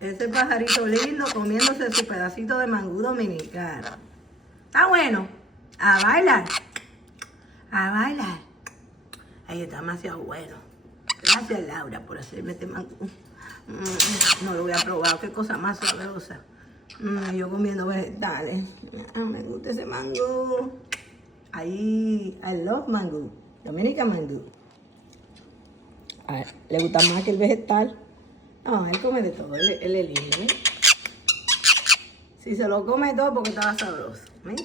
Ese pajarito lindo comiéndose su pedacito de mangú dominicano. Está bueno. A bailar. A bailar. Ay, está demasiado bueno. Gracias, Laura, por hacerme este mangú. No lo voy a probar. Qué cosa más sabrosa. Yo comiendo vegetales. Me gusta ese mangú. Ahí, I love mangú. Dominican mangú. ¿Le gusta más que el vegetal? No, él come de todo, él elige, ¿eh? Si se lo come todo porque estaba sabroso, ¿eh?